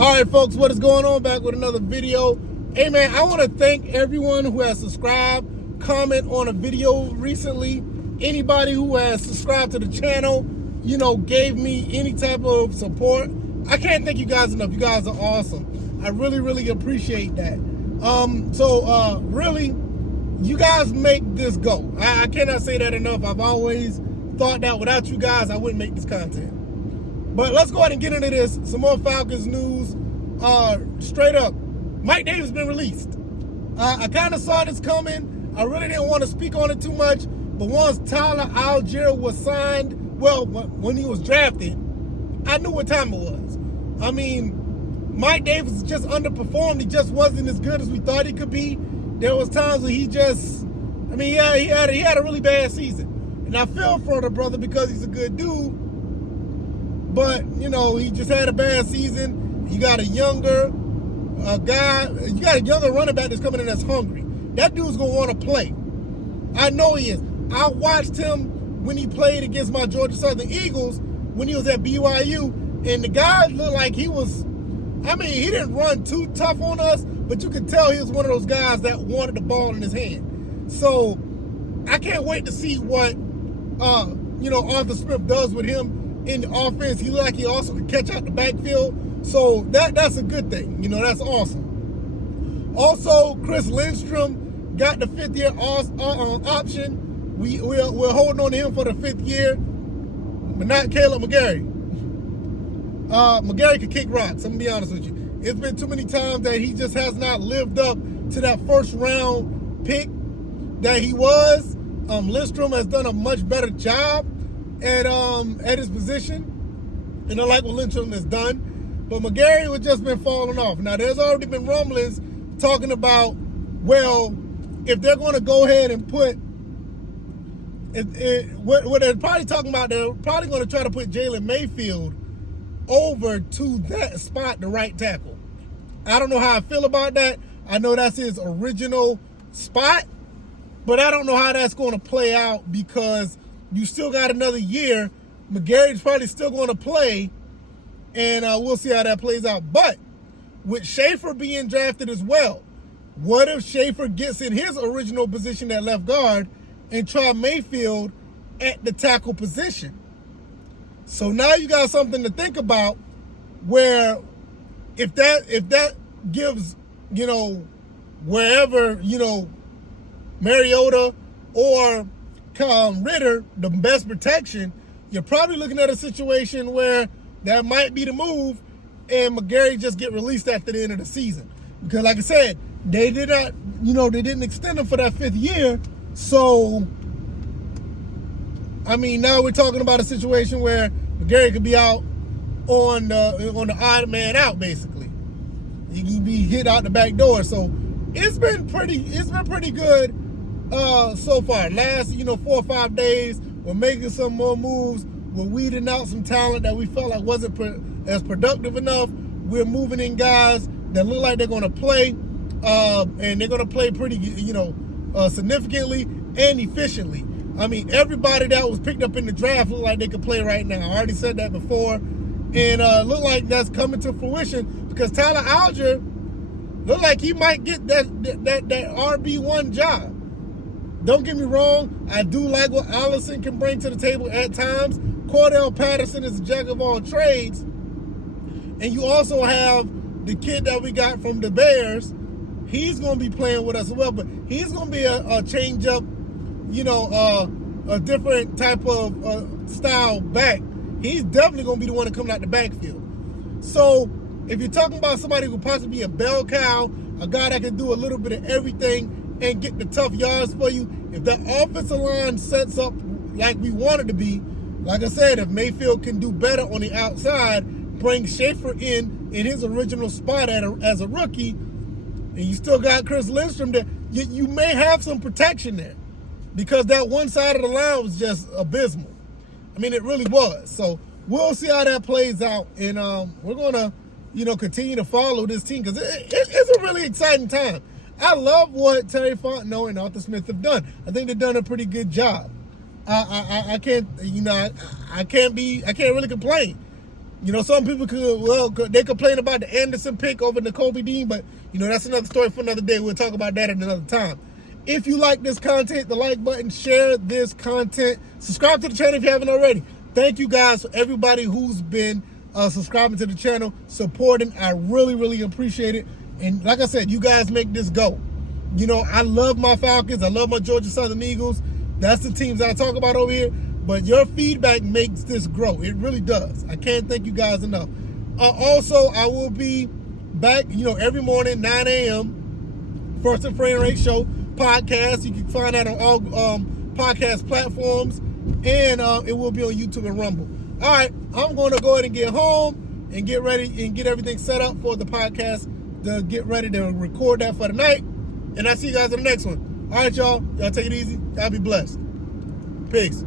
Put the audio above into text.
All right, folks, what is going on? Back with another video. Hey, man, I want to thank everyone who has subscribed, comment on a video recently. Anybody who has subscribed to the channel, gave me any type of support. I can't thank you guys enough. You guys are awesome. I really, really appreciate that. Really, you guys make this go. I cannot say that enough. I've always thought that without you guys, I wouldn't make this content. But let's go ahead and get into this. Some more Falcons news. Straight up, Mike Davis has been released. I kind of saw this coming. I really didn't want to speak on it too much. But once Tyler Algier was signed, well, when he was drafted, I knew what time it was. I mean, Mike Davis just underperformed. He just wasn't as good as we thought he could be. There was times where he had a really bad season. And I feel for the brother because he's a good dude. But, he just had a bad season. You got a younger running back that's coming in that's hungry. That dude's going to want to play. I know he is. I watched him when he played against my Georgia Southern Eagles when he was at BYU. And the guy looked like he didn't run too tough on us, but you could tell he was one of those guys that wanted the ball in his hand. So I can't wait to see what, Arthur Smith does with him in the offense. He looked like he also could catch out the backfield. So that's a good thing. That's awesome. Also, Chris Lindstrom got the 5th-year option. We're holding on to him for the 5th year, but not Kaleb McGary. McGary could kick rocks. I'm going to be honest with you. It's been too many times that he just has not lived up to that first-round pick that he was. Lindstrom has done a much better job at his position, and I like what Lindstrom has done. But McGary has just been falling off. Now, there's already been rumblings talking about, well, if they're going to go ahead and put what they're probably talking about, they're probably going to try to put Jalen Mayfield over to that spot, the right tackle. I don't know how I feel about that. I know that's his original spot, but I don't know how that's going to play out because you still got another year. McGary's probably still going to play, and we'll see how that plays out. But with Schaefer being drafted as well, what if Schaefer gets in his original position at left guard and try Mayfield at the tackle position? So now you got something to think about where if that gives, wherever, Mariota or Ritter the best protection, you're probably looking at a situation where that might be the move and McGary just get released after the end of the season. Because like I said, they did not, they didn't extend him for that 5th year. So, now we're talking about a situation where McGary could be out on the odd man out, basically. He can be hit out the back door. So it's been pretty good so far. Last 4 or 5 days, we're making some more moves. We're weeding out some talent that we felt like wasn't as productive enough. We're moving in guys that look like they're going to play, and they're going to play pretty, significantly and efficiently. Everybody that was picked up in the draft looked like they could play right now. I already said that before, and look like that's coming to fruition because Tyler Algier looked like he might get that RB1 job. Don't get me wrong, I do like what Allison can bring to the table at times. Cordell Patterson is a jack of all trades. And you also have the kid that we got from the Bears. He's going to be playing with us as well, but he's going to be a change-up, a different type of style back. He's definitely going to be the one to come out the backfield. So if you're talking about somebody who could possibly be a bell cow, a guy that can do a little bit of everything and get the tough yards for you, if the offensive line sets up like we want it to be, like I said, if Mayfield can do better on the outside, bring Schaefer in his original spot as a rookie, and you still got Chris Lindstrom there, you may have some protection there because that one side of the line was just abysmal. It really was. So we'll see how that plays out, and we're going to, continue to follow this team because it's a really exciting time. I love what Terry Fontenot and Arthur Smith have done. I think they've done a pretty good job. I can't really complain. You know, some people they complain about the Anderson pick over Nakobe Dean, but, you know, that's another story for another day. We'll talk about that at another time. If you like this content, the like button, share this content, subscribe to the channel if you haven't already. Thank you guys for everybody who's been subscribing to the channel, supporting. I really, really appreciate it. And like I said, you guys make this go. You know, I love my Falcons. I love my Georgia Southern Eagles. That's the teams I talk about over here. But your feedback makes this grow. It really does. I can't thank you guys enough. Also, I will be back, you know, every morning, 9 a.m., First and Frame Rate Show podcast. You can find that on all podcast platforms. And it will be on YouTube and Rumble. All right, I'm going to go ahead and get home and get ready and get everything set up for the podcast to get ready to record that for the night. And I'll see you guys in the next one. All right, y'all. Y'all take it easy. Y'all be blessed. Peace.